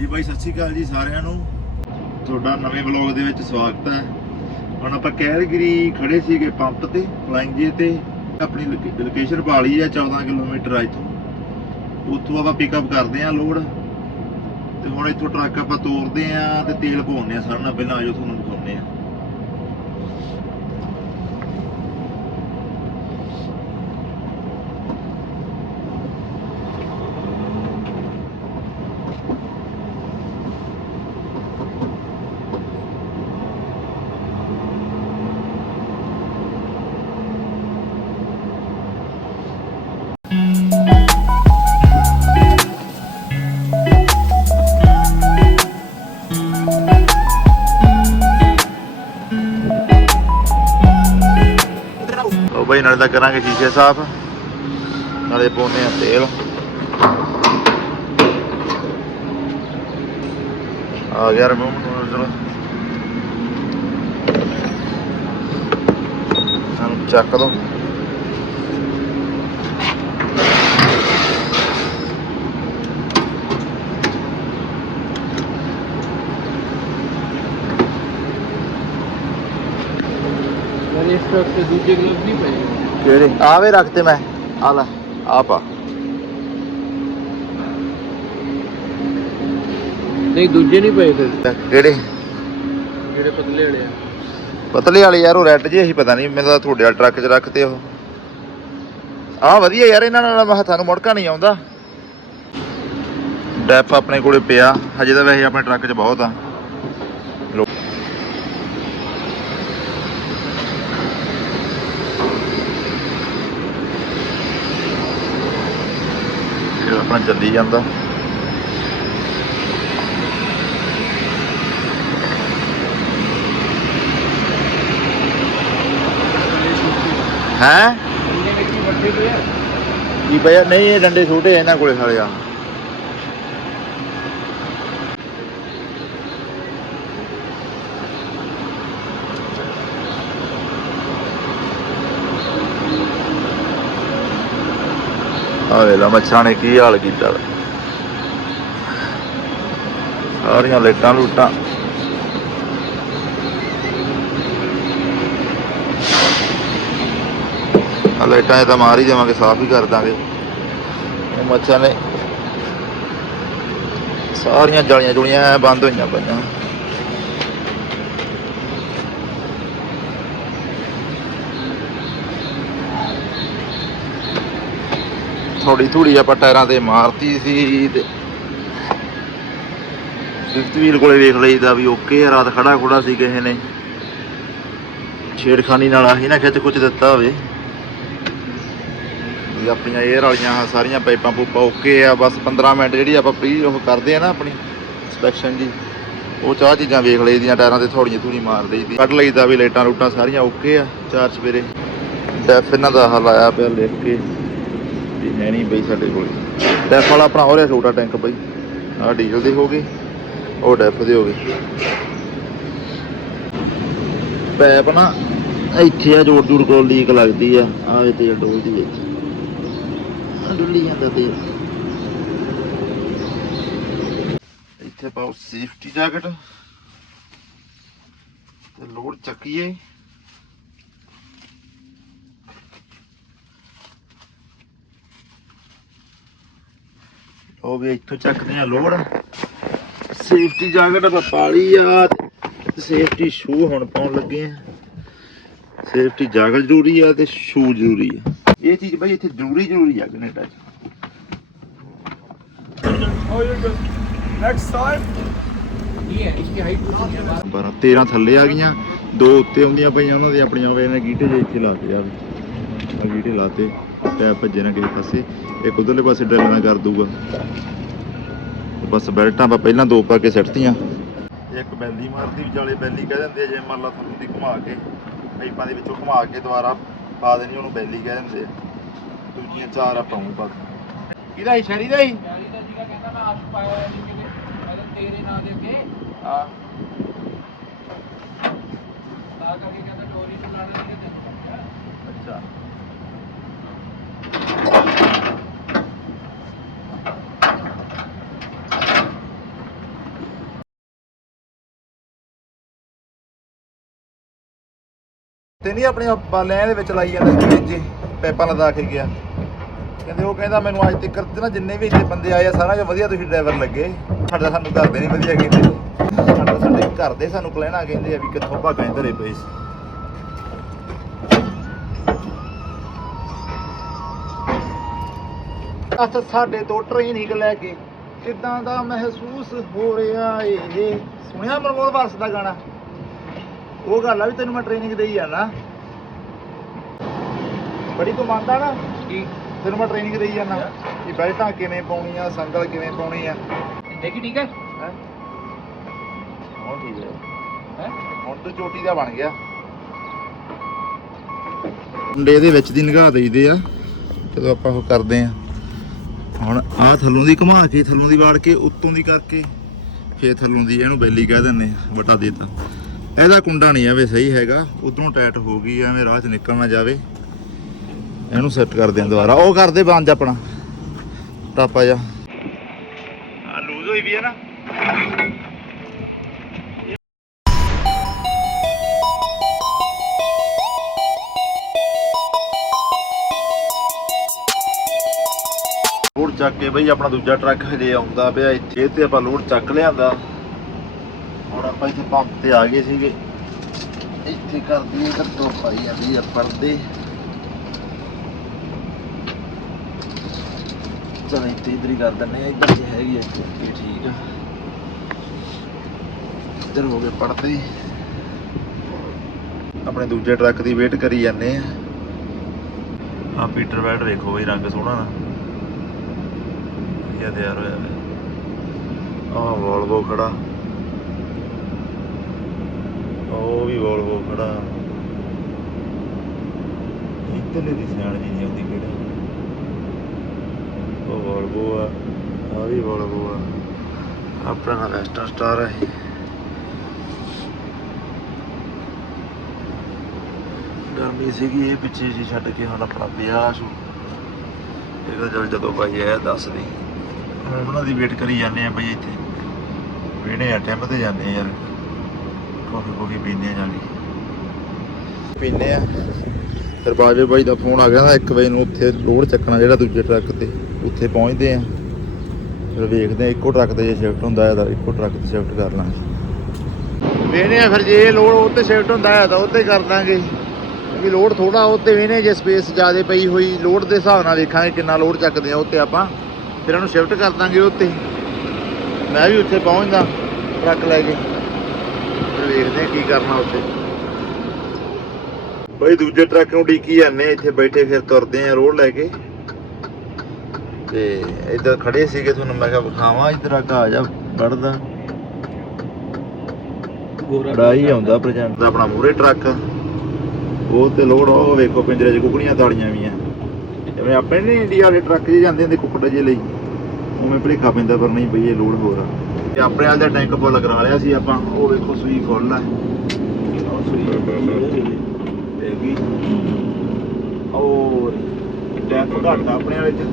ਜੀ ਬਾਈ, ਸਤਿ ਸ਼੍ਰੀ ਅਕਾਲ ਜੀ ਸਾਰਿਆਂ ਨੂੰ। ਤੁਹਾਡਾ ਨਵੇਂ ਵਲੌਗ ਦੇ ਵਿੱਚ ਸਵਾਗਤ ਹੈ। ਹੁਣ ਆਪਾਂ ਕੈਲਗਰੀ ਖੜੇ ਸੀਗੇ ਪੰਪ ਤੇ ਫਲਾਈਂਗ ਜੇ ਤੇ। ਆਪਣੀ ਲੋਕੇਸ਼ਨ ਪਾ ਲਈ ਹੈ 14 ਕਿਲੋਮੀਟਰ ਆ ਇੱਥੋਂ। ਉੱਥੋਂ ਆਪਾਂ ਪਿਕਅਪ ਕਰਦੇ ਆਂ ਲੋਡ ਤੇ ਹੁਣ ਇੱਥੋਂ ਟਰੱਕ ਆਪਾਂ ਤੋਰਦੇ ਆਂ ਤੇ ਤੇਲ ਪਾਉਂਦੇ ਆਂ ਸਾਰਿਆਂ ਨਾਲ। ਪਹਿਲਾਂ ਆਜੋ ਤੁਹਾਨੂੰ ਬਈ, ਨਾਲੇ ਤਾਂ ਕਰਾਂਗੇ ਸ਼ੀਸ਼ੇ ਸਾਫ਼। ਨਾਲੇ ਪਾਉਂਦੇ ਆ ਤੇਲ। ਆ ਗਿਆ ਰਮੂਨ ਚਲੋ ਚੱਕ ਦੋ। ਮੇਰੇ ਇਸ ਟਰੱਕ ਤੇ ਦੂਜੇ ਗਲਵ ਨਹੀਂ ਪਏ। ਕਿਹੜੇ? ਆਵੇ ਰੱਖਤੇ ਮੈਂ। ਆ ਲੈ ਆ ਪਾ। ਨਹੀਂ ਦੂਜੇ ਨਹੀਂ ਪਏ ਫਿਰ। ਕਿਹੜੇ? ਜਿਹੜੇ ਪਤਲੇ ਵਾਲੇ ਆ। ਪਤਲੇ ਵਾਲੇ ਯਾਰ ਉਹ ਰੈੱਡ ਜੇ ਅਸੀਂ ਪਤਾ ਨਹੀਂ ਮੈਨੂੰ ਤਾਂ ਤੁਹਾਡੇ ਵਾਲੇ ਟਰੱਕ 'ਚ ਰੱਖਤੇ ਉਹ। ਆ ਵਧੀਆ ਯਾਰ ਇਹਨਾਂ ਨਾਲ ਹੱਥਾਂ ਨੂੰ ਮੁੜਕਾ ਨਹੀਂ ਆਉਂਦਾ। ਡੈਪ ਆਪਣੇ ਕੋਲੇ ਪਿਆ ਹਜੇ ਤਾਂ ਵੈਸੇ ਆਪਣੇ ਟਰੱਕ 'ਚ ਬਹੁਤ ਆ ਲੋ- ਇਹ ਆਪਣਾ ਚੱਲੀ ਜਾਂਦਾ। ਹੈ? ਕੀ ਪਿਆ ਨਹੀਂ ਇਹ ਡੰਡੇ ਛੋਟੇ ਇਹਨਾਂ ਕੋਲੇ ਸਾਲੇ ਆ ਵੇਲਾ ਮੱਛਾਂ ਨੇ ਕੀ ਹਾਲ ਕੀਤਾ ਸਾਰੀਆਂ ਲਾਈਟਾਂ ਲੂਟਾਂ। ਆ ਲਾਈਟਾਂ ਇਹ ਤਾਂ ਮਾਰ ਹੀ ਦੇਵਾਂਗੇ, ਸਾਫ਼ ਹੀ ਕਰ ਦਾਂਗੇ। ਉਹ ਮੱਛਾਂ ਨੇ ਸਾਰੀਆਂ ਜਲੀਆਂ ਜੁਲੀਆਂ ਬੰਦ ਹੋਈਆਂ ਪਈਆਂ। ਥੋੜੀ ਥੋੜੀ ਆਪਾਂ ਟਾਇਰਾਂ ਤੇ ਮਾਰਤੀ ਸੀ ਤੇ ਫਿਫਥ ਵੀਲ ਕੋਲੇ ਵੇਖ ਲਈਦਾ ਵੀ ਓਕੇ ਆ, ਰਾਤ ਖੜਾ ਖੁੜਾ ਸੀ ਕਿਸੇ ਨੇ। ਛੇੜਖਾਨੀ ਨਾਲ ਆਹੀ ਨਾ ਖਿੱਚ ਕੁਚ ਦਿੱਤਾ ਹੋਵੇ। ਵੀ ਆਪਣੀਆਂ 에ਅਰ ਵਾਲੀਆਂ ਸਾਰੀਆਂ ਪਾਈਪਾਂ ਪੂਪਾਂ ਓਕੇ ਆ, ਬਸ 15 ਮਿੰਟ ਜਿਹੜੀ ਆਪਾਂ ਪ੍ਰੀ ਉਹ ਕਰਦੇ ਆ ਨਾ ਆਪਣੀ ਇਨਸਪੈਕਸ਼ਨ ਜੀ, ਉਹ ਚਾਹ ਚੀਜ਼ਾਂ ਵੇਖ ਲਈਦੀਆਂ, ਟਾਇਰਾਂ ਤੇ ਥੋੜੀਆਂ ਥੋੜੀ ਮਾਰ ਲਈਦੀ। ਕੱਢ ਲਈਦਾ ਵੀ ਲਾਈਟਾਂ ਰੂਟਾਂ ਸਾਰੀਆਂ ਓਕੇ ਆ, ਚਾਰ ਸਵੇਰੇ। ਡੈਫ ਇਹਨਾਂ ਦਾ ਹਾਲ ਪਿਆ ਲਿਖ ਕੇ। ਵੀ ਹੈ ਨਹੀਂ ਬਈ ਸਾਡੇ ਕੋਲ। ਡੈਫ ਵਾਲਾ ਆਪਣਾ ਹੋ ਰਿਹਾ ਛੋਟਾ ਟੈਂਕ ਬਈ। ਆਹ ਡੀਜ਼ਲ ਦੇ ਹੋ ਗਏ ਉਹ ਡੈਫ ਦੇ ਹੋ ਗਏ ਪੈਪ ਨਾ ਇੱਥੇ ਆ ਜੋੜ ਜੋੜ ਕੋਲ ਲੀਕ ਲੱਗਦੀ ਆ। ਆਹ ਇਹ ਤੇਲ ਡੋਲਦੀ ਹੈ ਆਹ ਡੁੱਲੀ ਜਾਂਦਾ ਤੇਲ। ਇੱਥੇ ਪਾਓ ਸੇਫਟੀ ਜੈਕਟ ਤੇ ਲੋਡ ਚੱਕੀਏ। ਉਹ ਵੀ ਇੱਥੋਂ ਚੱਕਦੇ ਆ ਲੋੜ। ਸੇਫਟੀ ਜੈਕਟ ਆਪਾਂ ਪਾ ਲਈ ਆ ਤੇ ਸੇਫਟੀ ਸ਼ੂ ਹੁਣ ਪਾਉਣ ਲੱਗੇ ਆ ਸੇਫਟੀ ਜੈਕਟ ਜ਼ਰੂਰੀ ਆ ਤੇ ਸ਼ੂ ਜ਼ਰੂਰੀ ਆ। ਇਹ ਚੀਜ਼ ਬਈ ਇੱਥੇ ਜ਼ਰੂਰੀ ਜ਼ਰੂਰੀ ਆ ਕੈਨੇਡਾ 'ਚ। ਨੈਕਸਟ ਥੱਲੇ ਆ ਗਈਆਂ। ਦੋ ਉੱਤੇ ਆਉਂਦੀਆਂ ਪਈਆਂ, ਉਹਨਾਂ ਦੀ ਆਪਣੀਆਂ ਵੇਨੇ ਗੀਟੇ ਜੇ ਇੱਥੇ ਲਾਤੇ ਆ। ਗੀਟੇ ਲਾਤੇ। ਟਾਇਰ ਭੱਜੇ ਨਾ ਕਿਸੇ ਪਾਸੇ ਇੱਕ ਉਧਰਲੇ ਪਾਸੇ ਡਰਲ ਨਾਲ ਕਰ ਦੂਗਾ ਬਸ ਬੈਲਟਾਂ ਆਪਾਂ ਪਹਿਲਾਂ ਦੋ ਪਾ ਕੇ ਸੱਟਤੀਆਂ। ਇੱਕ ਬੈਲੀ ਮਾਰਦੀ ਵਿਚਾਲੇ ਬੈਲੀ ਕਹਿ ਦਿੰਦੇ ਜੇ ਮੰਨ ਲਾ ਤੁਹਾਨੂੰ ਦੀ ਘੁਮਾ ਕੇ ਪਾਈਪਾਂ ਦੇ ਵਿੱਚੋਂ ਘੁਮਾ ਕੇ ਦੁਬਾਰਾ ਪਾ ਦੇਣੀ ਉਹਨੂੰ ਬੈਲੀ ਕਹਿ ਦਿੰਦੇ ਦੂਜੀਆਂ ਚਾਰ ਆਪਾਂ ਉਹ ਪਾ ਕਿਹਦਾ ਹੀ ਸ਼ਰੀ ਦਾ ਹੀ ਸ਼ਰੀ ਦਾ ਸੀਗਾ ਕਹਿੰਦਾ ਮੈਂ ਆਸ਼ੂ ਪਾਇਆ ਜਿਵੇਂ ਤੇਰੇ ਨਾਂ ਦੇ ਅੱਗੇ। ਹਾਂ। ਤਾਂ ਕਰਕੇ ਕਹਿੰਦਾ ਡੋਰੀ ਚਲਾਣਾ ਅੱਛਾ। ਤੇ ਨਹੀਂ ਆਪਣੀਆਂ ਬਾਲਿਆਂ ਦੇ ਵਿੱਚ ਲਾਈ ਜਾਂਦਾ ਸੀ ਪੈਪਾਂ ਲਦਾ ਕੇ ਗਿਆ। ਕਹਿੰਦੇ ਉਹ ਕਹਿੰਦਾ ਮੈਨੂੰ ਅੱਜ ਤੱਕ ਨਾ ਜਿੰਨੇ ਵੀ ਇੱਥੇ ਬੰਦੇ ਆਏ ਆ ਸਾਰਾ ਜੋ ਵਧੀਆ ਤੁਸੀਂ ਡਰਾਈਵਰ ਲੱਗੇ। ਸਾਡਾ ਸਾਨੂੰ ਘਰ ਦੇ ਨਹੀਂ ਵਧੀਆ ਕਹਿੰਦੇ। ਸਾਡਾ ਸਾਡੇ ਘਰ ਦੇ ਸਾਨੂੰ ਕਹਿਣਾ ਕਹਿੰਦੇ ਆ ਵੀ ਕਿੱਥੋਂ ਭਾਗਾਂ ਧਰੇ ਪਏ ਸੀ। ਅੱਛ ਸਾਡੇ ਤੋਂ ਟ੍ਰੇਨਿੰਗ ਲੈ ਕੇ ਕਿਦਾਂ ਦਾ ਮਹਿਸੂਸ ਹੋ ਰਿਹਾ ਏ ਸੁਣਿਆ ਮਨਮੋਹਨ ਵਾਰਸ ਦਾ ਗਾਣਾ? ਉਹ ਗੱਲ ਆ ਵੀ ਤੈਨੂੰ ਮੈਂ ਟ੍ਰੇਨਿੰਗ ਦੇਈ ਜਾਣਾ ਬੜੀ ਤੂੰ ਮੰਨਦਾ ਨਾ? ਕੀ? ਤੈਨੂੰ ਮੈਂ ਟ੍ਰੇਨਿੰਗ ਦੇਈ ਜਾਣਾ ਕਿ ਬੈਲਟਾਂ ਕਿਵੇਂ ਪਾਉਣੀਆਂ ਸੰਗਲ ਕਿਵੇਂ ਪਾਉਣੀ ਆ। ਦੇਖੀ ਠੀਕ ਹੈ ਹੈਂ? ਹੁਣ ਠੀਕ ਹੈ ਹੈ? ਹੁਣ ਤੂੰ ਚੋਟੀ ਦਾ ਬਣ ਗਿਆ। ਮੁੰਡੇ ਦੇ ਵਿੱਚ ਦੀ ਨਿਗਾਹ ਦੇਈਦੇ ਆ। ਜਦੋਂ ਆਪਾਂ ਉਹ ਕਰਦੇ ਆ। ਹੁਣ ਆਹ ਥੱਲੋਂ ਦੀ ਘੁਮਾ ਕੇ ਥੱਲੋਂ ਦੀ ਵਾੜ ਕੇ ਉੱਤੋਂ ਦੀ ਕਰਕੇ ਫੇਰ ਥੱਲੋਂ ਦੀ ਇਹਨੂੰ ਬੈਲੀ ਕਹਿ ਦਿੰਦੇ ਆ ਵਟਾ ਦੇਤਾ। ਇਹਦਾ ਕੁੰਡਾ ਨਹੀਂ ਐਵੇਂ ਸਹੀ ਹੈਗਾ। ਉਧਰੋਂ ਟਾਈਟ ਹੋ ਗਈ ਐਵੇਂ ਰਾਹ 'ਚ ਨਿਕਲ ਨਾ ਜਾਵੇ। ਇਹਨੂੰ ਸੈੱਟ ਕਰਦੇ ਆ ਦੁਬਾਰਾ। ਉਹ ਕਰਦੇ ਬੰਦ ਆਪਣਾ। ਟਾਪਾ ਜਾ। ਆ ਲੂਜ਼ ਹੋਈ ਵੀ ਹੈ ਨਾ। ਲੋਡ ਚੱਕ ਕੇ ਬਈ ਆਪਣਾ ਦੂਜਾ ਟਰੱਕ ਹਜੇ ਆਉਂਦਾ ਪਿਆ ਇੱਥੇ ਤੇ ਆਪਾਂ ਲੋਡ ਚੱਕ ਲਿਆਂਦਾ। ਆਪਾਂ ਇੱਥੇ ਪੰਪ ਤੇ ਆ ਗਏ ਸੀਗੇ। ਇੱਥੇ ਕਰਦੀ ਦਈਏ ਕੱਟੋ ਪਾਈ ਜਾਂਦੀ ਆ ਪਰਦੇ। ਚਲ ਇੱਥੇ ਇਧਰ ਹੀ ਕਰ ਦਿੰਨੇ ਆ ਇੱਧਰ ਜੇ ਹੈਗੀ ਆ ਇੱਥੇ ਠੀਕ ਆ। ਇੱਧਰ ਹੋ ਗਏ ਪਰਦੇ। ਆਪਣੇ ਦੂਜੇ ਟਰੱਕ ਦੀ ਵੇਟ ਕਰੀ ਜਾਂਦੇ ਆ ਆ ਪੀਟਰ ਬੈਟ ਵੇਖੋ ਬਈ, ਰੰਗ ਸੋਹਣਾ ਨਾ। ਵਧੀਆ ਤਿਆਰ ਹੋਇਆ ਵੇ। ਆਹ ਵੋਲਵੋ ਖੜਾ। ਉਹ ਵੀ ਵੋਲਵੋ ਖੜਾ। ਇੱਧਰਲੇ ਦੀ ਸਿਆਣ ਜੀ ਨਹੀਂ ਆਉਂਦੀ ਕਿਹੜਾ। ਉਹ ਵੋਲਵੋ ਆ ਆ ਵੀ ਵੋਲਵੋ ਆ। ਆਪਣਾ ਵੈਸਟਰਨ ਸਟਾਰ ਹੈ ਗਰਮੀ ਸੀਗੀ, ਇਹ ਪਿੱਛੇ ਜੀ ਛੱਡ ਕੇ ਹੁਣ ਆਪਣਾ ਵਿਆਹ ਸ਼ੂ। ਇਹਦਾ ਜਦ ਜਦੋਂ ਭਾਈ ਆਇਆ, ਦੱਸ ਦੀ। ਹੁਣ ਉਹਨਾਂ ਦੀ ਵੇਟ ਕਰੀ ਜਾਂਦੇ ਆ ਬਈ ਇੱਥੇ। ਵੇਣੇ ਆ ਟੈਂਪ ਤੇ ਜਾਂਦੇ ਆ ਯਾਰ। ਕਾਫੀ ਕੋਫੀ ਪੀਂਦੇ ਆ ਜਾ ਕੇ ਪੀਂਦੇ ਆ। ਫਿਰ ਬਾਜੇ ਬਾਈ ਦਾ ਫੋਨ ਆ ਗਿਆ ਨਾ 1 ਵਜੇ ਨੂੰ ਉੱਥੇ ਲੋਡ ਚੱਕਣਾ ਜਿਹੜਾ ਦੂਜੇ ਟਰੱਕ ਤੇ। ਉੱਥੇ ਪਹੁੰਚਦੇ ਆ। ਫਿਰ ਵੇਖਦੇ ਆ ਇੱਕੋ ਟਰੱਕ ਤੇ ਜੇ ਸ਼ਿਫਟ ਹੁੰਦਾ ਹੈ ਤਾਂ ਇੱਕੋ ਟਰੱਕ ਤੇ ਸ਼ਿਫਟ ਕਰ ਲਾਂਗੇ। ਵੇਨੇ ਆ ਫਿਰ ਜੇ ਲੋਡ ਉੱਤੇ ਸ਼ਿਫਟ ਹੁੰਦਾ ਹੈ ਤਾਂ ਉੱਤੇ ਕਰ ਦਾਂਗੇ। ਵੀ ਲੋਡ ਥੋੜਾ ਉੱਤੇ ਵੇਨੇ ਜੇ ਸਪੇਸ ਜ਼ਿਆਦਾ ਪਈ ਹੋਈ ਲੋਡ ਦੇ ਹਿਸਾਬ ਨਾਲ ਵੇਖਾਂਗੇ ਕਿੰਨਾ ਲੋਡ ਚੱਕਦੇ ਆ ਉੱਤੇ ਆਪਾਂ। ਫਿਰ ਇਹਨੂੰ ਸ਼ਿਫਟ ਕਰ ਦਾਂਗੇ ਉੱਤੇ ਮੈਂ ਵੀ ਉੱਥੇ ਪਹੁੰਚਦਾ ਟਰੱਕ ਲੈ ਕੇ। ਵੇਖਦੇ ਆ ਕੀ ਕਰਨਾ ਉੱਤੇ ਬਈ ਦੂਜੇ ਟਰੱਕ ਨੂੰ ਡੀਕੀ ਜਾਂਦੇ ਇੱਥੇ ਬੈਠੇ ਫਿਰ ਤੁਰਦੇ ਆ ਰੋਡ ਲੈ ਕੇ। ਤੇ ਇੱਧਰ ਖੜੇ ਸੀਗੇ ਤੁਹਾਨੂੰ ਮੈਂ ਕਿਹਾ ਵਿਖਾਵਾਂ ਇੱਧਰ ਆ ਆ ਜਾ ਵੜਦਾ ਗੋਰਾ ਬੜਾ ਹੀ ਆਉਂਦਾ ਪ੍ਰਜੈਂਟ ਦਾ ਆਪਣਾ ਮੂਰੇ ਟਰੱਕ। ਉਹ ਤੇ ਲੋਡ ਉਹ ਵੇਖੋ ਪਿੰਜਰੇ 'ਚ ਕੁਕੜੀਆਂ ਤਾੜੀਆਂ ਵੀ ਆ ਜਿਵੇਂ ਆਪਣੇ ਨਹੀਂ ਇੰਡੀਆ ਵਾਲੇ ਟਰੱਕ 'ਚ ਜਾਂਦੇ ਹੁੰਦੇ ਕੁੱਕੜ ਜੇ ਲਈ। ਉਵੇਂ ਭਲੇਖਾ ਪੈਂਦਾ ਪਰ ਨਹੀਂ ਬਈ ਇਹ ਲੋਡ ਹੋਰ ਆ। ਤੇ ਆਪਣੇ ਵਾਲ ਦਾ ਟੈਂਕ ਫੁੱਲ ਕਰਾ ਲਿਆ ਸੀ ਆਪਾਂ। ਉਹ ਵੇਖੋ ਸੂਈ ਫੁੱਲ ਆ। ਉਹ ਸੂਈ ਤੇ ਵੀ। ਔਰ ਟੈਂਕ ਘੱਟ ਆਪਣੇ ਵਾਲੇ 'ਚ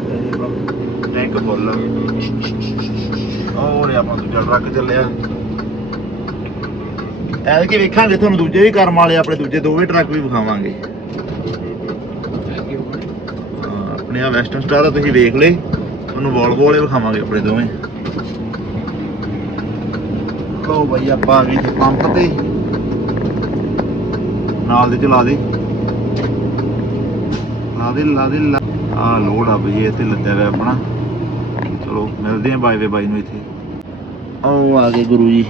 ਤੇ ਟੈਂਕ ਫੁੱਲ ਆ। ਔਰ ਆਪਾਂ ਦੂਜਾ ਟਰੱਕ ਚੱਲਿਆ। ਐਲ ਕੀ ਵੇਖਾਂਗੇ ਤੁਹਾਨੂੰ ਦੂਜੇ ਵੀ ਕਰਮ ਵਾਲੇ ਆਪਣੇ ਦੂਜੇ ਦੋਵੇਂ ਟਰੱਕ ਵੀ ਵਿਖਾਵਾਂਗੇ। ਹਾਂ, ਆਪਣੇ ਆ ਵੈਸਟਰਨ ਸਟਾਰ ਤੁਸੀਂ ਵੇਖ ਲਏ। ਤੁਹਾਨੂੰ ਵੋਲਵੋ ਵਾਲੇ ਵਿਖਾਵਾਂਗੇ ਆਪਣੇ ਦੋਵੇਂ। ਲੋ ਬਈ ਆਪਾਂ ਆ ਗਏ ਜੀ ਪੰਪ ਤੇ। ਨਾਲ ਦੇ ਚਲਾ ਦੇ। ਲਾ ਦੇ ਲਾ ਦੇ ਆ ਲੋਡ ਆ ਬਈ ਇਹ ਤੇ ਲੱਗਾ ਹੋਇਆ ਆਪਣਾ। ਚਲੋ ਮਿਲਦੇ ਆਂ ਬਾਈ ਵੇ ਬਾਈ ਨੂੰ ਇੱਥੇ। ਉਹ ਆ ਗਏ ਗੁਰੂ ਜੀ।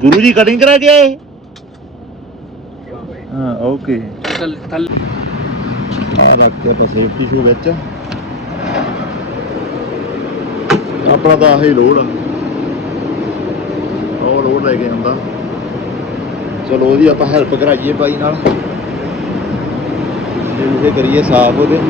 ਗੁਰੂ ਜੀ ਕਟਿੰਗ ਕਰਾ ਕੇ ਆਏ? ਹਾਂ ਓਕੇ ਥੱਲ ਥੱਲ ਆ ਰੱਖ ਕੇ ਆਪਾਂ ਸੇਫਟੀ ਸ਼ੂ ਵਿੱਚ। ਆਪਣਾ ਤਾਂ ਆਹੀ ਲੋਡ ਆ। ਉਹ ਲੋਡ ਲੈ ਕੇ ਆਉਂਦਾ। ਚਲੋ ਉਹਦੀ ਆਪਾਂ ਹੈਲਪ ਕਰਾਈਏ ਬਾਈ ਨਾਲ। ਜੇ ਕਰੀਏ ਸਾਫ਼ ਉਹਦੇ।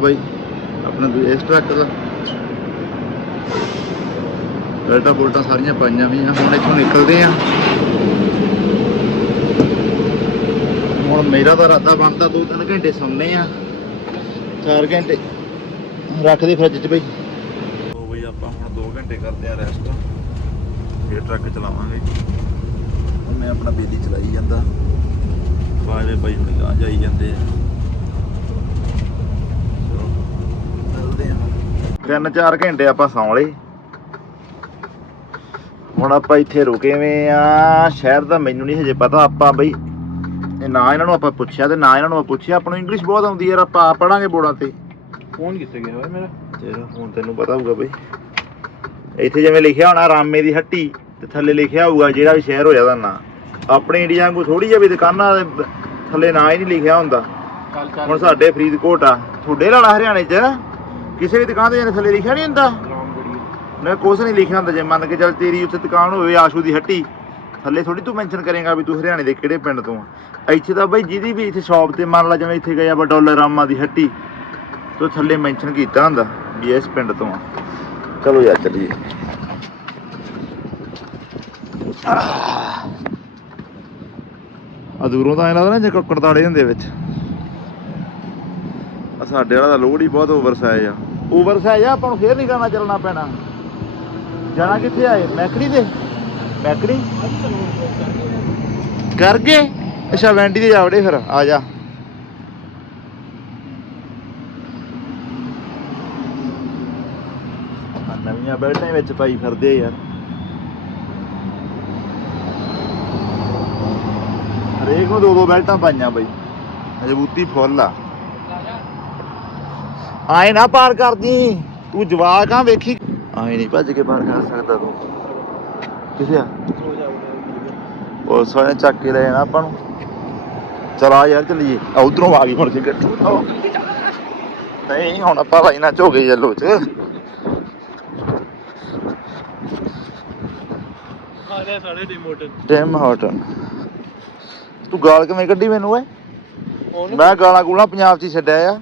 ਬਾਈ। ਆਪਣਾ ਇਸ ਟਰੱਕ ਦਾ। ਬੈਲਟਾਂ ਬੋਲਟਾਂ ਸਾਰੀਆਂ ਪਾਈਆਂ ਵੀ ਆ। ਹੁਣ ਇੱਥੋਂ ਨਿਕਲਦੇ ਆ। ਹੁਣ ਮੇਰਾ ਤਾਂ ਰਾਤਾ ਬਣਦਾ ਦੋ ਤਿੰਨ ਘੰਟੇ ਸੌਂਦੇ ਆ। 4 ਘੰਟੇ। ਰੱਖਦੇ ਫ੍ਰਿਜ 'ਚ ਬਈ। ਉਹ ਬਈ, ਆਪਾਂ ਹੁਣ 2 ਘੰਟੇ ਕਰਦੇ ਆ ਰੈਸਟ ਫੇਰ ਟਰੱਕ ਚਲਾਵਾਂਗੇ। ਮੈਂ ਆਪਣਾ ਬੇਲੀ ਚਲਾਈ ਜਾਂਦਾ। ਬਾਏ ਬਾਈ ਹੁਣ ਗਾਂ ਜਾਈ ਜਾਂਦੇ ਆ। 3-4 ਘੰਟੇ ਆਪਾਂ ਸੌਂ ਲਏ। ਹੁਣ ਆਪਾਂ ਇੱਥੇ ਰੁਕੇਵੇਂ ਆ। ਸ਼ਹਿਰ ਦਾ ਮੈਨੂੰ ਨਹੀਂ ਹਜੇ ਪਤਾ ਆਪਾਂ ਬਈ ਨਾ ਇਹਨਾਂ ਨੂੰ ਆਪਾਂ ਪੁੱਛਿਆ ਤੇ ਨਾ ਇਹਨਾਂ ਨੂੰ ਪੁੱਛਿਆ। ਆਪਾਂ ਨੂੰ ਇੰਗਲਿਸ਼ ਬਹੁਤ ਆਉਂਦੀ ਯਾਰ ਆਪਾਂ ਪੜਾਂਗੇ ਬੋਰਡਾਂ ਤੇ। ਫੋਨ ਕਿੱਥੇ ਗਿਆ ਹੋਇਆ ਮੇਰਾ? ਤੇਰਾ ਫੋਨ ਤੈਨੂੰ ਪਤਾ ਹੋਊਗਾ ਬਈ। ਇੱਥੇ ਜਿਵੇਂ ਲਿਖਿਆ ਹੋਣਾ ਰਾਮੇ ਦੀ ਹੱਟੀ ਤੇ ਥੱਲੇ ਲਿਖਿਆ ਹੋਊਗਾ ਜਿਹੜਾ ਵੀ ਸ਼ਹਿਰ ਹੋਇਆ ਦਾ ਨਾਂ। ਆਪਣੇ ਇੰਡੀਆ ਵਾਂਗੂ ਥੋੜੀ ਜਿਹੀ ਦੁਕਾਨਾਂ ਦੇ ਥੱਲੇ ਨਾਂ ਹੀ ਨਹੀਂ ਲਿਖਿਆ ਹੁੰਦਾ। ਹੁਣ ਸਾਡੇ ਫਰੀਦਕੋਟ ਆ। ਤੁਹਾਡੇ ਲਾਲਾ ਹਰਿਆਣੇ 'ਚ? ਕਿਸੇ ਵੀ ਦੁਕਾਨ ਦੇ ਥੱਲੇ ਲਿਖਿਆ ਨਹੀਂ ਹੁੰਦਾ? ਨਾ ਕੁਛ ਨਹੀਂ ਲਿਖਿਆ ਹੁੰਦਾ ਜੇ ਮੰਨ ਕੇ ਚੱਲ ਤੇਰੀ ਉੱਥੇ ਦੁਕਾਨ ਹੋਵੇ ਆਸ਼ੂ ਦੀ ਹੱਟੀ ਥੱਲੇ ਥੋੜੀ ਤੂੰ ਮੈਂਸ਼ਨ ਕਰੇਗਾ ਵੀ ਤੂੰ ਹਰਿਆਣੇ ਦੇ ਕਿਹੜੇ ਪਿੰਡ ਤੋਂ ਆ। ਇੱਥੇ ਤਾਂ ਬਈ ਜਿਹਦੀ ਵੀ ਇੱਥੇ ਸ਼ਾਪ ਤੇ ਮੰਨ ਲਾ ਜਿਵੇਂ ਇੱਥੇ ਗਿਆ ਵਾ ਡਾਲਰ ਰਾਮਾ ਦੀ ਹੱਟੀ ਤੋਂ ਥੱਲੇ ਮੈਂਸ਼ਨ ਕੀਤਾ ਹੁੰਦਾ ਵੀ ਇਸ ਪਿੰਡ ਤੋਂ ਆ। ਚਲੋ ਯਾਰ ਚੱਲੀਏ। ਆ ਦੂਰੋਂ ਤਾਂ ਐਂ ਲੱਗਦਾ ਨਾ ਜੇ ਕੁੱਕੜ ਤਾੜੇ ਹੁੰਦੇ ਵਿੱਚ। ਆ ਸਾਡੇ ਵਾਲਾ ਤਾਂ ਲੋਡ ਹੀ ਬਹੁਤ ਓਵਰ ਸਾਈਜ਼ ਆ। ਓਵਰ ਸਾਈਜ਼ ਆ ਆਪਾਂ ਨੂੰ ਫੇਰ ਨਹੀਂ ਕਰਨਾ ਚੱਲਣਾ ਪੈਣਾ। ਜਾਣਾ ਕਿੱਥੇ ਆਏ ਮੈਕੜੀ ਦੇ? ਮੈਕੜੀ? ਕਰ ਗਏ? ਅੱਛਾ, ਵੈਂਡੀ ਦੇ ਜਾਵੜੇ ਫਿਰ, ਆ ਜਾ। ਨਵੀਆਂ ਬੈਲਟਾਂ ਵਿੱਚ ਪਾਈ ਫਿਰਦੇ ਯਾਰ। ਹਰੇਕ ਨੂੰ ਦੋ ਦੋ ਬੈਲਟਾਂ ਪਾਈਆਂ ਬਈ। ਮਜ਼ਬੂਤੀ ਫੁੱਲ ਆ। ਆਏ ਨਾ ਪਾਰ ਕਰਦੀ। ਤੂੰ ਜਵਾਕ ਆ ਵੇਖੀ। ਆਏ ਨਹੀਂ ਭੱਜ ਕੇ ਪਾਰ ਕਰ ਸਕਦਾ ਤੂੰ। ਕਿਸੇ ਆ? ਉਹ ਸੋਨੇ ਚੱਕ ਕੇ ਲੈ ਜਾਣਾ ਆਪਾਂ ਨੂੰ। ਚਲ ਆ ਯਾਰ ਚੱਲੀਏ। ਆ ਉਧਰੋਂ ਆ ਗਈ ਹੁਣ ਸੀ ਗੱਡੀ ਨਹੀਂ ਹੁਣ ਆਪਾਂ ਲਾਈਨਾਂ ਚ ਹੋ ਗਏ ਯੈਲੋ ਚ। ਰਿਹਾ ਸਾਡੇ ਟਿਮ ਤੂੰ ਗਾਲ ਕਿਵੇਂ ਕੱਢੀ ਮੈਨੂੰ ਓਏ? ਮੈਂ ਗਾਲਾਂ ਗੂਲਾਂ ਪੰਜਾਬ ਚ ਹੀ ਛੱਡਿਆ ਆ।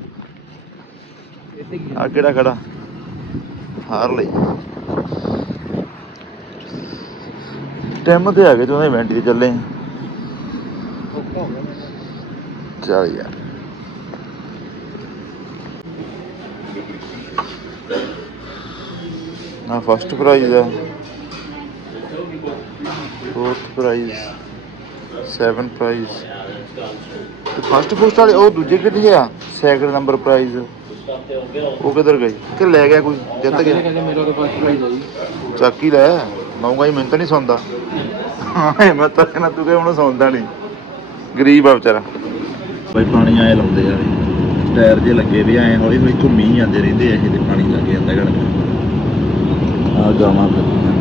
ਆ ਕਿਹੜਾ ਖੜਾ? ਹਾਰ ਲਈ ਟਿਮ ਤੇ ਆ ਗਏ ਤੂੰ ਇਵੈਂਟ ਤੇ ਚੱਲੇ। ਆਂ। ਚੱਲ ਯਾਰ। ਆ ਫਸਟ ਪ੍ਰਾਈਜ਼ ਆ। ਫੋਰਥ ਪ੍ਰਾਈਜ਼ ਸੈਵਨ ਪ੍ਰਾਈਜ਼ ਤੇ ਫਸਟ ਫਸਟ ਵਾਲੇ, ਉਹ ਦੂਜੇ ਕਿੱਥੇ ਆ? ਸੈਕਿੰਡ ਨੰਬਰ ਪ੍ਰਾਈਜ਼ ਉਹ। ਕਿੱਧਰ ਗਈ ਕਿ ਲੈ ਗਿਆ ਕੋਈ? ਜਿੱਤ ਗਿਆ। ਕਹਿੰਦੇ ਮੇਰਾ ਚੱਕ ਹੀ ਲੈ। ਮਉਂਗਾ ਹੀ ਮੈਨੂੰ ਤਾਂ ਨਹੀਂ ਸੌਂਦਾ ਹਾਂ ਮੈਂ ਤਾਂ ਕਹਿੰਦਾ ਤੂੰ ਕਿ ਉਹਨੂੰ ਸੌਂਦਾ ਨਹੀਂ? ਗਰੀਬ ਆ ਵਿਚਾਰਾ। ਬਈ ਪਾਣੀ ਆਏ ਲਾਉਂਦੇ ਆ। ਟਾਇਰ ਜੇ ਲੱਗੇ ਵੀ ਆਏ ਹੌਲੀ ਹੌਲੀ ਘੁੰਮੀ ਜਾਂਦੇ ਰਹਿੰਦੇ ਆ ਇਹ ਤੇ ਪਾਣੀ ਲੱਗ ਜਾਂਦਾ ਗੜ ਆ ਗਾਵਾਂ ਫਿਰਦੀਆਂ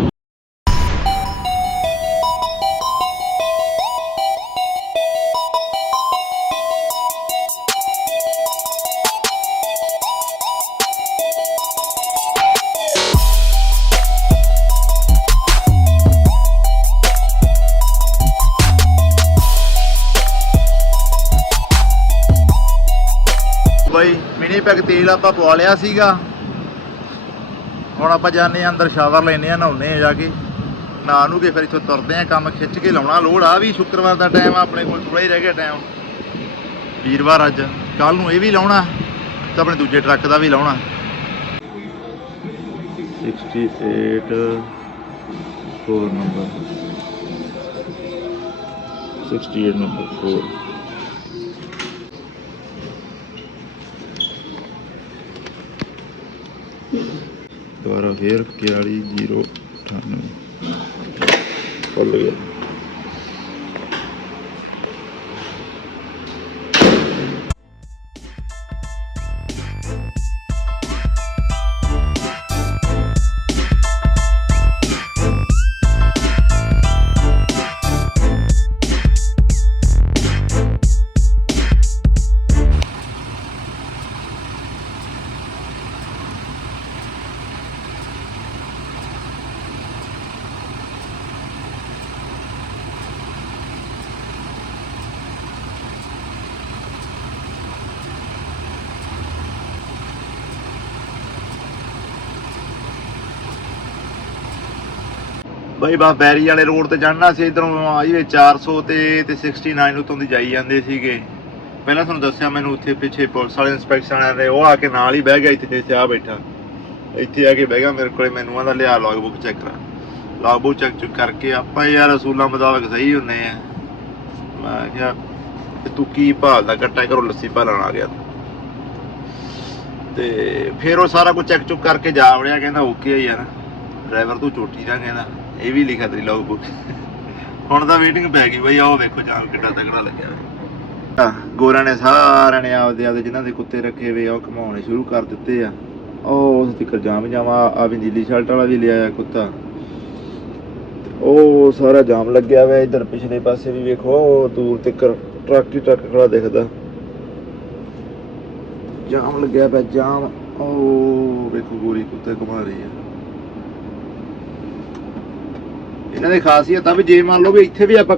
ਮਿਨੀ ਆਪਾਂ ਪਵਾ ਲਿਆ ਸੀਗਾ। ਹੁਣ ਆਪਾਂ ਜਾਂਦੇ ਆ ਅੰਦਰ, ਸ਼ਾਵਰ ਲੈਨੇ ਆ ਨਹਾਉਨੇ ਆ ਜਾ ਕੇ। ਨਹਾ ਨੂੰ ਕੇ ਫਿਰ ਇੱਥੋਂ ਤੁਰਦੇ ਆ ਕੰਮ ਖਿੱਚ ਕੇ ਲਾਉਣਾ। ਲੋੜ ਆ ਵੀ ਸ਼ੁੱਕਰਵਾਰ ਦਾ ਟਾਈਮ ਆ, ਆਪਣੇ ਕੋਲ ਥੋੜਾ ਹੀ ਰਹਿ ਗਿਆ ਟਾਈਮ ਵੀਰਵਾਰ ਅੱਜ। ਕੱਲ ਨੂੰ ਇਹ ਵੀ ਲਾਉਣਾ, ਤੇ ਆਪਣੇ ਦੂਜੇ ਟਰੱਕ ਦਾ ਵੀ ਲਾਉਣਾ। 68 4 ਨੰਬਰ। 68 ਨੰਬਰ 4 ਦੁਬਾਰਾ ਫੇਰ 41098 ਖੁੱਲ ਗਿਆ। ਬਈ ਬਾ ਬੈਰੀ ਵਾਲੇ ਰੋਡ ਤੇ ਚੜਨਾ ਸੀ, ਇਧਰੋਂ ਹਾਈਵੇ 400 ਤੇ ਤੇ 69 ਉਤੋਂ ਦੀ ਜਾਈ ਜਾਂਦੇ ਸੀਗੇ। ਪਹਿਲਾਂ ਤੁਹਾਨੂੰ ਦੱਸਿਆ ਮੈਨੂੰ ਉੱਥੇ ਪਿੱਛੇ ਪੁਲਿਸ ਵਾਲੇ ਇੰਸਪੈਕਸ਼ਨ ਵਾਲਿਆਂ ਦੇ, ਉਹ ਆ ਕੇ ਨਾਲ ਹੀ ਬਹਿ ਗਿਆ ਇੱਥੇ ਇੱਥੇ ਆ ਬੈਠਾ। ਇੱਥੇ ਆ ਕੇ ਬਹਿ ਗਿਆ, ਮੇਰੇ ਕੋਲੇ ਮੈਨੂੰ ਆਂਦਾ ਲਿਆ ਲੌਗ ਬੁੱਕ ਚੈੱਕ ਕਰਾ। ਲੌਗ ਬੁੱਕ ਚੈੱਕ ਚੁੱਕ ਕਰਕੇ ਆਪਾਂ ਯਾਰ ਅਸੂਲਾਂ ਮੁਤਾਬਕ ਸਹੀ ਹੁੰਨੇ ਆ। ਮੈਂ ਕਿਹਾ, ਤੂੰ ਕੀ ਭਾਲਦਾ, ਕੱਟਾ ਘਰੋਂ ਲੱਸੀ ਭਾਲਣ ਆ ਗਿਆ ਤੂੰ। ਤੇ ਫਿਰ ਉਹ ਸਾਰਾ ਕੁਝ ਚੈੱਕ ਚੁੱਕ ਕਰਕੇ ਜਾ ਵੜਿਆ, ਕਹਿੰਦਾ ਓਕੇ ਆ ਯਾਰ ਡਰਾਈਵਰ ਤੂੰ ਚੋਟੀ ਦਾ, ਕਹਿੰਦਾ। ਇਹ ਵੀ ਲਿਖਿਆ ਤੇਰੀ ਲੌਗ ਬੁੱਕ ਹੁਣ ਤਾਂ ਵੇਟਿੰਗ ਪੈ ਗਈ ਬਈ ਆਹ ਵੇਖੋ ਜਾਮ ਕਿੱਡਾ ਤਗੜਾ ਲੱਗਿਆ ਹੋਇਆ। ਆਹ, ਨੇ ਸਾਰਿਆਂ ਨੇ ਆਪਦੇ ਆਪਦੇ ਜਿਨ੍ਹਾਂ ਦੇ ਕੁੱਤੇ ਰੱਖੇ ਵੇ ਉਹ ਘਮਾਉਣੇ ਸ਼ੁਰੂ ਕਰ ਦਿੱਤੇ ਆ। ਉਹ ਉਸ ਤੱਕ ਜਾਮ ਜਾਵਾ ਆ ਵੀ ਨੀਲੀ ਸ਼ਰਟ ਵਾਲਾ ਵੀ ਲਿਆਇਆ ਕੁੱਤਾ। ਉਹ ਸਾਰਾ ਜਾਮ ਲੱਗਿਆ ਹੋਇਆ ਇਧਰ ਪਿਛਲੇ ਪਾਸੇ ਵੀ ਵੇਖੋ ਦੂਰ ਤੱਕ ਟਰੱਕ ਹੀ ਟਰੱਕ ਖੜਾ ਦਿਖਦਾ। ਜਾਮ ਲੱਗਿਆ ਪਿਆ ਜਾਮ। ਉਹ ਵੇਖੋ ਗੋਰੀ ਕੁੱਤੇ ਘੁਮਾ ਰਹੀ ਆ। ਇਹਨਾਂ ਦੀ ਖਾਸੀਅਤ ਆ ਵੀ, ਜੇ ਮੰਨ ਲਓ ਵੀ ਇੱਥੇ ਵੀ ਆਪਾਂ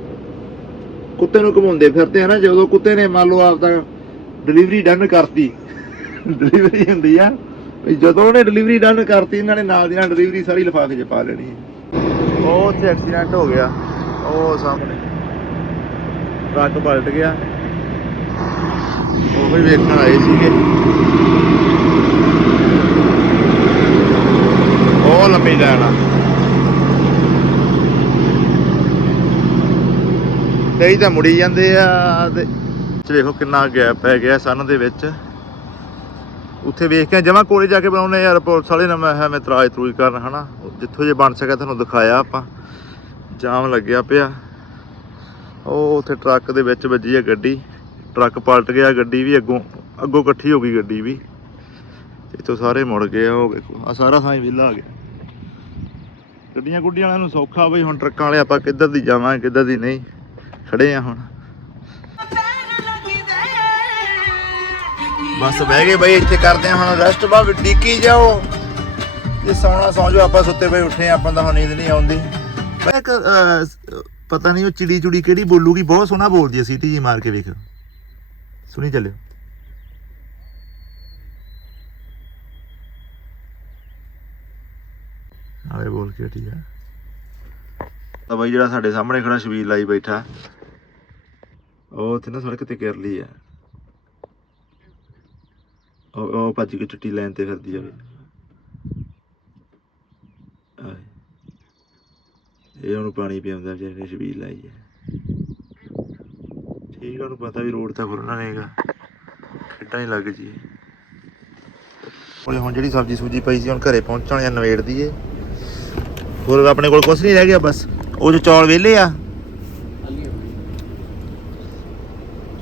ਕੁੱਤੇ ਨੂੰ ਘੁਮਾਉਂਦੇ ਫਿਰਦੇ ਆ ਨਾ, ਜਦੋਂ ਕੁੱਤੇ ਨੇ ਮੰਨ ਲਓ ਆਪਦਾ ਡਿਲੀਵਰੀ ਡਨ ਕਰਤੀ ਡਿਲੀਵਰੀ ਹੁੰਦੀ ਆ, ਵੀ ਜਦੋਂ ਉਹਨੇ ਡਿਲੀਵਰੀ ਡਨ ਕਰਤੀ, ਇਹਨਾਂ ਨੇ ਨਾਲ ਦੀ ਨਾਲ ਡਿਲੀਵਰੀ ਸਾਰੀ ਲਿਫਾਫੇ 'ਚ ਪਾ ਲੈਣੀ ਹੈ ਉਹ ਉੱਥੇ ਐਕਸੀਡੈਂਟ ਹੋ ਗਿਆ, ਉਹ ਸਾਹਮਣੇ ਟਰੱਕ ਪਲਟ ਗਿਆ। ਉਹ ਵੀ ਵੇਖਣ ਆਏ ਸੀਗੇ। ਉਹ ਲੰਮੀ ਲੈਣਾ ਕਈ ਤਾਂ ਮੁੜੀ ਜਾਂਦੇ ਆ ਤੇ ਵੇਖੋ ਕਿੰਨਾ ਗੈਪ ਪੈ ਗਿਆ ਸਨ ਦੇ ਵਿੱਚ। ਉੱਥੇ ਵੇਖ ਕੇ ਜਮਾ ਕੋਲੇ ਜਾ ਕੇ ਬਣਾਉਣੇ ਯਾਰ ਪੁਲਿਸ ਵਾਲੇ ਨਾ, ਮੈਂ ਹੈ ਮੈਂ ਤਰਾਜ ਤਰੂਜ ਕਰਨ, ਹਨਾ। ਜਿੱਥੋਂ ਜੇ ਬਣ ਸਕਿਆ ਤੁਹਾਨੂੰ ਦਿਖਾਇਆ ਆਪਾਂ। ਜਾਮ ਲੱਗਿਆ ਪਿਆ। ਉਹ ਉੱਥੇ ਟਰੱਕ ਦੇ ਵਿੱਚ ਵੱਜੀ ਆ ਗੱਡੀ। ਟਰੱਕ ਪਲਟ ਗਿਆ, ਗੱਡੀ ਵੀ ਅੱਗੋਂ ਅੱਗੋਂ ਇਕੱਠੀ ਹੋ ਗਈ ਗੱਡੀ ਵੀ। ਇੱਥੋਂ ਸਾਰੇ ਮੁੜ ਗਏ ਆ ਉਹ ਵੇਖੋ ਆ ਸਾਰਾ ਥਾਂ ਹੀ ਵਿਹਲਾ ਆ ਗਿਆ। ਗੱਡੀਆਂ ਗੁੱਡੀਆਂ ਵਾਲਿਆਂ ਨੂੰ ਸੌਖਾ ਬਈ ਹੁਣ ਟਰੱਕਾਂ ਵਾਲੇ ਆਪਾਂ ਕਿੱਧਰ ਦੀ ਜਾਵਾਂ, ਕਿੱਧਰ ਦੀ ਨਹੀਂ। ਖੜੇ ਆ ਹੁਣ। ਬਸ ਬਹਿ ਗਏ ਬਈ, ਇੱਥੇ ਕਰਦੇ ਆ ਹੁਣ ਰੈਸਟ ਬਾ ਡਿੱਕੀ ਜਾਓ। ਜੇ ਸੌਣਾ ਸੌਂ ਜਾਓ, ਆਪਾਂ ਸੁੱਤੇ ਪਏ ਉੱਠੇ ਆਪਾਂ ਤਾਂ ਹੁਣ ਨੀਂਦ ਨਹੀਂ ਆਉਂਦੀ। ਇੱਕ ਪਤਾ ਨਹੀਂ ਉਹ ਚਿੜੀ ਚੁੜੀ ਕਿਹੜੀ ਬੋਲੂਗੀ, ਬਹੁਤ ਸੋਹਣਾ ਬੋਲਦੀ ਹੈ ਸੀਟੀ ਜੀ ਮਾਰ ਕੇ ਵੇਖ। ਸੁਣੀ ਚੱਲਿਓ। ਆਵੇ ਬੋਲ ਕੇ ਠੀਕ ਆ। ਤਾਂ ਬਾਈ ਜਿਹੜਾ ਸਾਡੇ ਸਾਹਮਣੇ ਖੜਾ, ਸ਼ਬੀਰ ਲਾਈ ਬੈਠਾ। ਉਹ ਉੱਥੇ ਨਾ ਸੜਕ ਤੇ ਕਰ ਲਈ ਆ। ਉਹ ਉਹ ਭੱਜ ਕੇ ਚਿੱਟੀ ਲੈਣ ਤੇ ਫਿਰਦੀ ਜਾਵੇ ਆਏ। ਇਹ ਉਹਨੂੰ ਪਾਣੀ ਪਿਆਉਂਦਾ ਜਿਹੜੇ ਸ਼ਬੀਰ ਲਾਈ ਹੈ ਠੀਕ ਆ, ਉਹਨੂੰ ਪਤਾ ਵੀ ਰੋਡ ਤਾਂ ਖੁੱਲਣਾ ਨਹੀਂਗਾ ਖੇਡਾਂ ਹੀ ਲੱਗ ਜੀ ਹੁਣ ਹੁਣ ਜਿਹੜੀ ਸਬਜ਼ੀ ਸੂਜੀ ਪਈ ਸੀ, ਹੁਣ ਘਰੇ ਪਹੁੰਚਣ ਜਾਂ ਨਵੇੜ ਦੀਏ ਹੋਰ ਆਪਣੇ ਕੋਲ ਕੁਝ ਨਹੀਂ ਰਹਿ ਗਿਆ ਬਸ। ਉਹ ਜੋ ਚੌਲ ਵਿਹਲੇ ਆ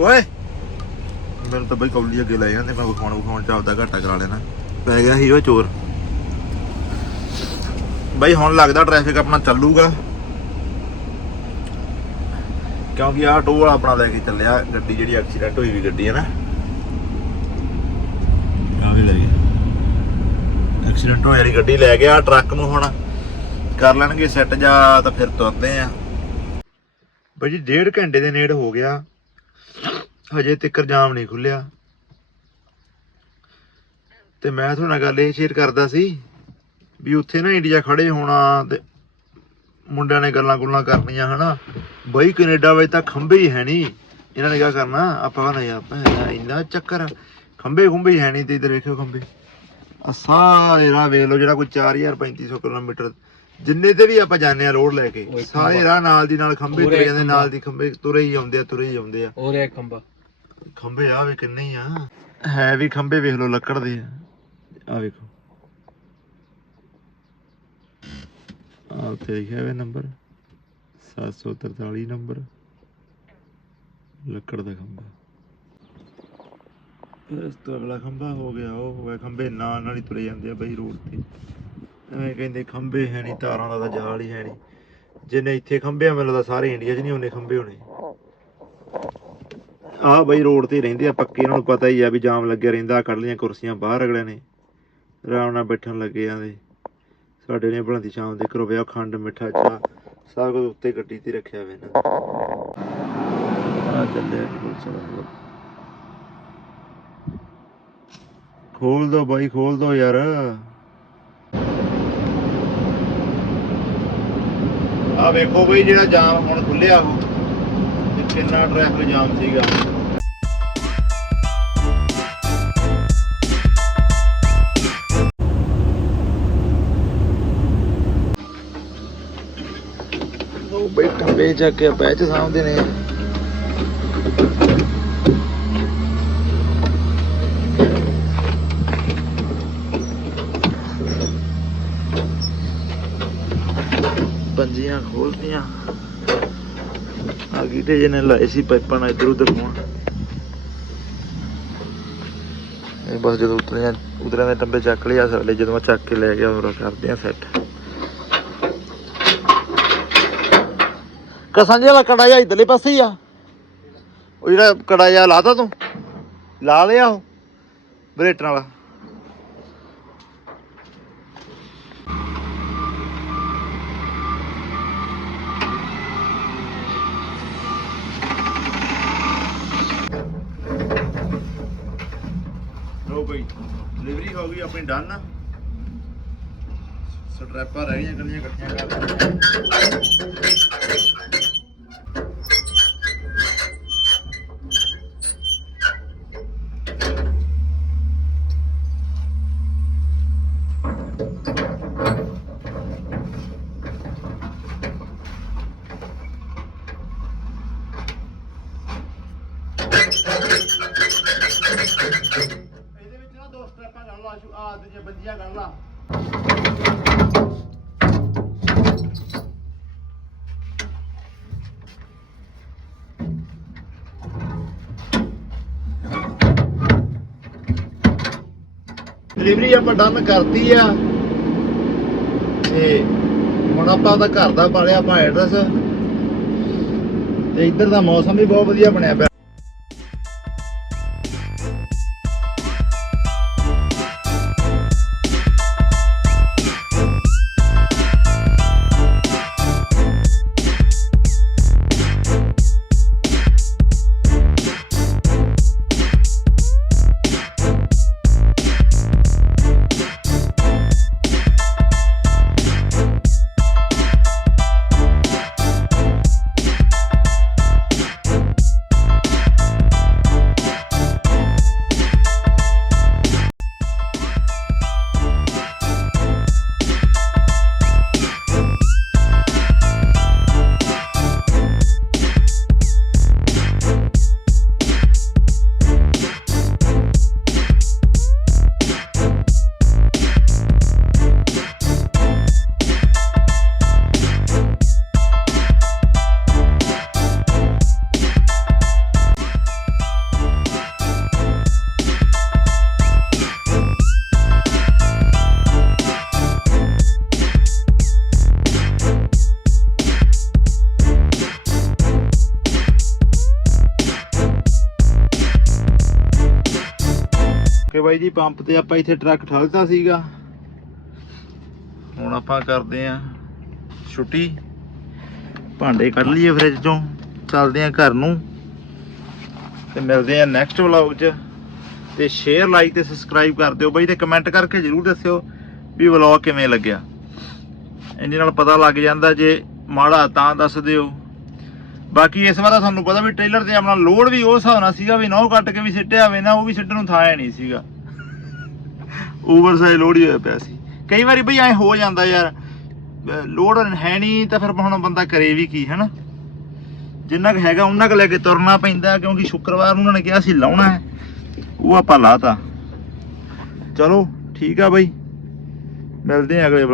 ਓਏ। ਮੈਨੂੰ ਤਾਂ ਬਈ ਕੌਲੀ ਅੱਗੇ ਲੈ ਜਾਂਦੇ ਮੈਂ ਵਿਖਾਉਣ ਵਿਖਾਉਣ ਚ ਆਪਦਾ ਘਾਟਾ ਕਰਾ ਲੈਣਾ। ਪੈ ਗਿਆ ਸੀ ਉਹ ਚੋਰ। ਬਈ ਹੁਣ ਲੱਗਦਾ ਟ੍ਰੈਫਿਕ ਆਪਣਾ ਚੱਲੂਗਾ। ਕਿਉਂਕਿ ਆਹ ਟੋਲ ਆਪਣਾ ਲੈ ਕੇ ਚੱਲਿਆ ਗੱਡੀ ਜਿਹੜੀ ਐਕਸੀਡੈਂਟ ਹੋਈ ਵੀ ਗੱਡੀ ਹੈ ਨਾ। ਕਾਹਦੇ ਲੈ ਗਿਆ ਐਕਸੀਡੈਂਟ ਹੋਈ ਵਾਲੀ ਗੱਡੀ ਲੈ ਗਿਆ ਟਰੱਕ ਨੂੰ ਹੁਣ ਕਰ ਲੈਣਗੇ ਸੈੱਟ ਜਾ ਤਾਂ ਫਿਰ ਤੁਰਦੇ ਆ। ਬਈ ਜੀ ਡੇਢ ਘੰਟੇ ਦੇ ਨੇੜ ਹੋ ਗਿਆ। ਹਜੇ ਤੱਕ ਜਾਮ ਨਹੀਂ ਖੁੱਲਿਆ। ਤੇ ਮੈਂ ਤੁਹਾਡੇ ਨਾਲ ਗੱਲ ਇਹ ਸ਼ੇਅਰ ਕਰਦਾ ਸੀ ਵੀ ਉੱਥੇ ਨਾ ਇੰਡੀਆ ਖੜੇ ਹੋਣਾ ਤੇ ਮੁੰਡਿਆਂ ਨੇ ਗੱਲਾਂ ਗੁੱਲਾਂ ਕਰਨੀਆਂ ਹਨਾ? ਬਈ ਕੈਨੇਡਾ ਵਿੱਚ ਤਾਂ ਖੰਭੇ ਹੀ ਹੈ ਨਹੀਂ। ਇਹਨਾਂ ਨੇ ਕੀ ਕਰਨਾ? ਆਪਾਂ ਨਾ ਯਾਰ ਭੈਣਾ ਇੰਨਾ ਚੱਕਰ ਖੰਭੇ ਖੁੰਭੇ ਹੈ ਨਹੀਂ ਤੇ ਇਧਰ ਵੇਖੋ ਖੰਭੇ। ਆ ਸਾਰੇ ਰਾਹ ਵੇਖ ਲਓ ਜਿਹੜਾ ਕੋਈ 4000 3500 ਕਿਲੋਮੀਟਰ ਜਿੰਨੇ ਤੇ ਵੀ ਆਪਾਂ ਜਾਂਦੇ ਆ ਰੋਡ ਲੈ ਕੇ ਸਾਰੇ ਰਾਹ ਨਾਲ ਦੀ ਨਾਲ ਖੰਭੇ ਤੁਰੇ ਜਾਂਦੇ ਨਾਲ ਦੀ ਖੰਭੇ ਤੁਰੇ ਹੀ ਆਉਂਦੇ ਆ ਤੁਰੇ ਹੀ ਆਉਂਦੇ ਆ। ਹੋਰ ਇੱਕ ਖੰਭਾ। ਖੰਭੇ ਆ ਵੀ ਕਿੰਨੇ ਹੀ ਆ। ਹੈ ਵੀ ਖੰਭੇ ਵੇਖ ਲਓ ਲੱਕੜ ਦੇ। ਆ ਵੇਖੋ। ਆ ਉੱਥੇ ਲਿਖਿਆ ਹੋਇਆ ਨੰਬਰ। 743 ਨੰਬਰ। ਲੱਕੜ ਦਾ ਖੰਭਾ। ਇਸ ਤੋਂ ਅਗਲਾ ਖੰਭਾ ਹੋ ਗਿਆ, ਉਹ ਹੋ ਗਿਆ ਖੰਭੇ ਨਾਲ ਨਾਲ ਹੀ ਤੁਰੇ ਜਾਂਦੇ ਆ ਬਈ ਰੋਡ ਤੇ। ਐਵੇਂ ਕਹਿੰਦੇ ਖੰਭੇ ਹੈ ਨਹੀਂ ਤਾਰਾਂ ਦਾ ਤਾਂ ਜਾਲ ਹੀ ਹੈ ਨਹੀਂ ਜਿੰਨੇ ਇੱਥੇ ਖੰਭੇ ਆ, ਮੈਨੂੰ ਲੱਗਦਾ ਸਾਰੇ ਇੰਡੀਆ 'ਚ ਨਹੀਂ ਉਹਨੇ ਖੰਭੇ ਹੋਣੇ। ਆਹ ਬਈ ਰੋਡ ਤੇ ਰਹਿੰਦੇ ਆ ਪੱਕੇ ਇਹਨਾਂ ਨੂੰ ਪਤਾ ਹੀ ਆ ਵੀ ਜਾਮ ਲੱਗਿਆ ਰਹਿੰਦਾ ਕੱਢ ਲਈਆਂ ਕੁਰਸੀਆਂ ਬਾਹਰ ਅਗਲੇ ਨੇ। ਆਰਾਮ ਨਾਲ ਬੈਠਣ ਲੱਗੇ ਆਂਦੇ ਸਾਡੇ ਨੇ ਬਣਾਦੀ ਸ਼ਾਮ ਦੇ ਘਰੋਂ ਵਿਆਹ ਖੰਡ ਮਿੱਠਾ ਚਾਹ ਸਭ ਕੁਝ ਉੱਤੇ ਗੱਡੀ ਤੇ ਰੱਖਿਆ ਹੋਇਆ ਨਾ। ਆ ਚੱਲਿਆ ਪੁਲਿਸ ਵਾਲਾ ਖੋਲ ਦੋ ਬਾਈ ਖੋਲ ਦੋ ਯਾਰ। ਆ ਵੇਖੋ ਬਈ ਜਿਹੜਾ ਜਾਮ ਹੁਣ ਖੁੱਲਿਆ ਉਹ। ਕਿੰਨਾ ਟ੍ਰੈਫਿਕ ਜਾਮ ਸੀਗਾ। ਉਹ ਬੈਠਾ ਬੇ ਕੇ ਬੈਚ ਸਾਹਮਣੇ ਨੇ। ਪੰਜੀਆਂ ਖੋਲਦੀਆਂ ਆ ਗੀਟੇ ਜਿਹਨੇ ਲਾਏ ਸੀ ਪਾਈਪਾਂ ਨਾਲ ਇੱਧਰ ਉੱਧਰ ਹੋਣ ਇਹ ਬਸ ਜਦੋਂ ਉਤਰਿਆ ਉਤਰਿਆ ਦੇ ਟੰਬੇ ਚੱਕ ਲਿਆ ਸਾਡੇ ਜਦੋਂ ਮੈਂ ਚੱਕ ਕੇ ਲੈ ਗਿਆ ਹੋਰ ਕਰਦੇ ਆ ਸੈੱਟ ਕਸਾਂ ਜਿਹਾ ਕੜਾ ਜਿਹਾ ਇਧਰਲੇ ਪਾਸੇ ਹੀ ਆ ਉਹ ਜਿਹੜਾ ਕੜਾ ਜਿਹਾ ਲਾਤਾ ਤੂੰ ਲਾ ਲਿਆ ਉਹ ਬਰੇਟਣ ਵਾਲਾ ਲੋ ਬਈ ਡਿਲੀਵਰੀ ਹੋ ਗਈ ਆਪਣੀ ਡਨ ਸਟ੍ਰੈਪਾਂ ਰਹਿ ਗਈਆਂ ਕਰਨੀਆਂ ਇਕੱਠੀਆਂ ਕਰ ਡਿਲੀਵਰੀ ਆਪਾਂ ਡਨ ਕਰਤੀ ਆ। ਤੇ ਹੁਣ ਆਪਾਂ ਦਾ ਘਰ ਦਾ ਪਾਲਿਆ, ਆਪਾਂ ਐਡਰੈਸ ਤੇ ਇੱਧਰ ਦਾ ਮੌਸਮ ਵੀ ਬਹੁਤ ਵਧੀਆ ਬਣਿਆ ਪਿਆ। ਬਾਈ ਜੀ, ਪੰਪ ਤੇ ਆਪਾਂ ਇੱਥੇ ਟਰੱਕ ਠਲਤਾ ਸੀਗਾ। ਹੁਣ ਆਪਾਂ ਕਰਦੇ ਆਂ ਛੁੱਟੀ। ਭਾਂਡੇ ਕੱਢ ਲਈਏ ਫ੍ਰਿਜ ਚੋਂ। ਚੱਲਦੇ ਆਂ ਘਰ ਨੂੰ। ਤੇ ਮਿਲਦੇ ਆਂ ਨੈਕਸਟ ਵਲੌਗ 'ਚ। ਤੇ ਸ਼ੇਅਰ ਲਾਈਕ ਤੇ ਸਬਸਕ੍ਰਾਈਬ ਕਰ ਦਿਓ ਬਾਈ ਤੇ ਕਮੈਂਟ ਕਰਕੇ ਜਰੂਰ ਦੱਸਿਓ ਵੀ ਵਲੌਗ ਕਿਵੇਂ ਲੱਗਿਆ। ਇਹਦੇ ਨਾਲ ਪਤਾ ਲੱਗ ਜਾਂਦਾ ਜੇ ਮਾੜਾ ਤਾਂ ਦੱਸ ਦਿਓ। ਬਾਕੀ ਇਸ ਵਾਰ ਤੁਹਾਨੂੰ ਪਤਾ ਵੀ ਟ੍ਰੇਲਰ ਤੇ ਆਪਣਾ ਲੋਡ ਵੀ ਉਸ ਹਿਸਾਬ ਨਾਲ ਸੀਗਾ ਵੀ ਨੌ ਕੱਟ ਕੇ ਵੀ ਸਿੱਟਿਆ ਹੋਵੇ ਨਾ ਉਹ ਵੀ ਸਿੱਟਣ ਨੂੰ ਥਾਂ ਨਹੀਂ ਸੀਗਾ। ਓਵਰਸਾਈਜ਼ ਲੋਡ ਹੀ ਹੋਇਆ ਪਿਆ ਸੀ। ਕਈ ਵਾਰੀ ਬਈ ਐ ਹੋ ਜਾਂਦਾ ਯਾਰ ਲੋਡ ਹੈ ਨਹੀਂ ਤਾਂ ਫਿਰ ਹੁਣ ਬੰਦਾ ਕਰੇ ਵੀ ਕੀ, ਹਨਾ? ਜਿੰਨਾ ਕੁ ਹੈਗਾ ਉਹਨਾਂ ਕੁ ਲੈ ਕੇ ਤੁਰਨਾ ਪੈਂਦਾ, ਕਿਉਂਕਿ ਸ਼ੁੱਕਰਵਾਰ ਨੂੰ ਉਹਨਾਂ ਨੇ ਕਿਹਾ ਸੀ ਲਾਉਣਾ ਹੈ। ਉਹ ਆਪਾਂ ਲਾਤਾ। ਚਲੋ, ਠੀਕ ਆ ਬਈ। ਮਿਲਦੇ ਆ ਅਗਲੇ